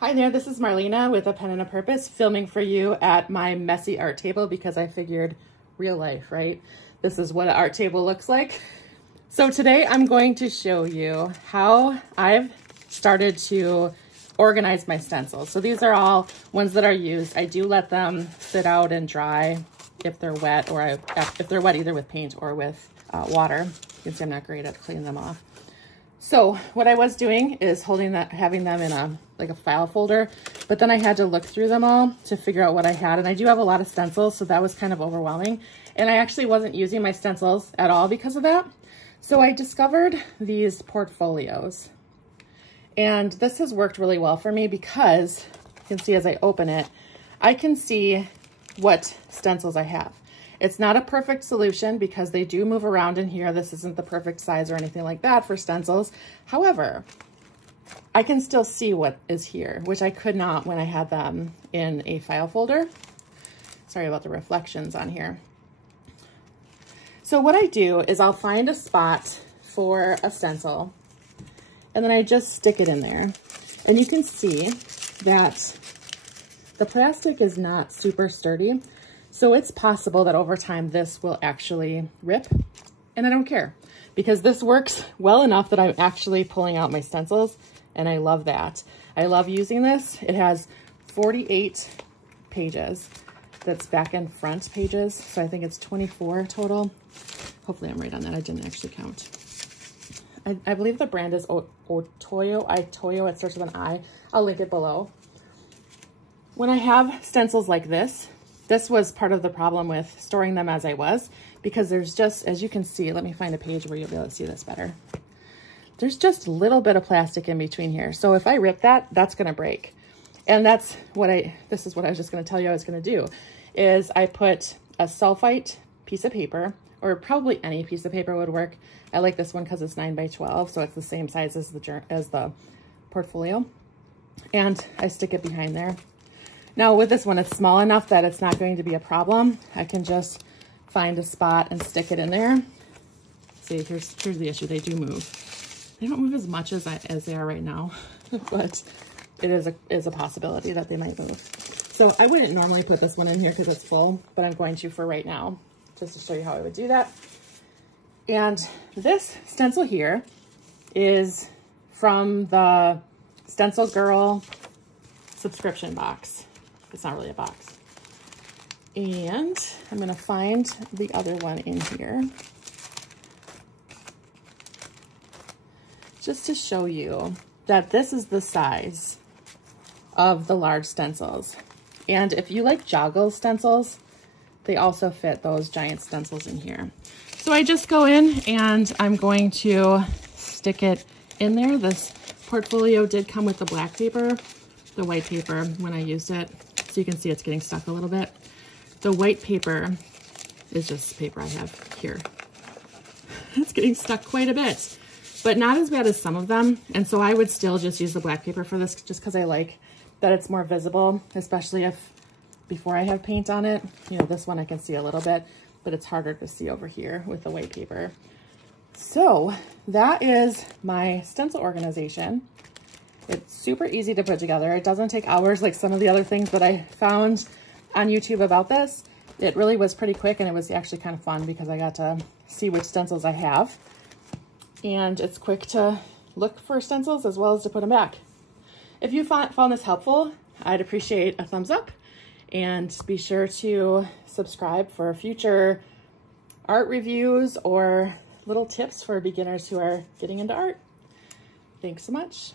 Hi there, this is Marlena with A Pen and a Purpose, filming for you at my messy art table because I figured real life, right? This is what an art table looks like. So today I'm going to show you how I've started to organize my stencils. So these are all ones that are used. I do let them sit out and dry if they're wet, or if they're wet either with paint or with water. You can see I'm not great at cleaning them off. So what I was doing is having them in a file folder, but then I had to look through them all to figure out what I had. And I do have a lot of stencils, so that was kind of overwhelming. And I actually wasn't using my stencils at all because of that. So I discovered these portfolios. And this has worked really well for me because you can see as I open it, I can see what stencils I have. It's not a perfect solution because they do move around in here. This isn't the perfect size or anything like that for stencils. However, I can still see what is here, which I could not when I had them in a file folder. Sorry about the reflections on here. So what I do is I'll find a spot for a stencil and then I just stick it in there. And you can see that the plastic is not super sturdy. So it's possible that over time this will actually rip, and I don't care because this works well enough that I'm actually pulling out my stencils, and I love that. I love using this. It has 48 pages. That's back and front pages. So I think it's 24 total. Hopefully I'm right on that. I didn't actually count. I believe the brand is Otoyo. It starts with an I. I'll link it below. When I have stencils like this was part of the problem with storing them as I was, because there's just, as you can see, let me find a page where you'll be able to see this better. There's just a little bit of plastic in between here. So if I rip that, that's gonna break. And this is what I was just gonna tell you I was gonna do, is I put a sulfite piece of paper, or probably any piece of paper would work. I like this one because it's 9 by 12, so it's the same size as the portfolio. And I stick it behind there. Now with this one, it's small enough that it's not going to be a problem. I can just find a spot and stick it in there. See, here's the issue. They do move. They don't move as much as they are right now, but it is a possibility that they might move. So I wouldn't normally put this one in here because it's full, but I'm going to for right now, just to show you how I would do that. And this stencil here is from the Stencil Girl subscription box. It's not really a box. And I'm gonna find the other one in here just to show you that this is the size of the large stencils. And if you like joggle stencils, they also fit those giant stencils in here. So I just go in and I'm going to stick it in there. This portfolio did come with the black paper, the white paper when I used it. So you can see it's getting stuck a little bit. The white paper is just paper I have here. It's getting stuck quite a bit, but not as bad as some of them. And so I would still just use the black paper for this just because I like that it's more visible, especially if before I have paint on it. You know, this one I can see a little bit, but it's harder to see over here with the white paper. So that is my stencil organization. It's super easy to put together. It doesn't take hours like some of the other things that I found on YouTube about this. It really was pretty quick, and it was actually kind of fun because I got to see which stencils I have. And it's quick to look for stencils as well as to put them back. If you found this helpful, I'd appreciate a thumbs up, and be sure to subscribe for future art reviews or little tips for beginners who are getting into art. Thanks so much.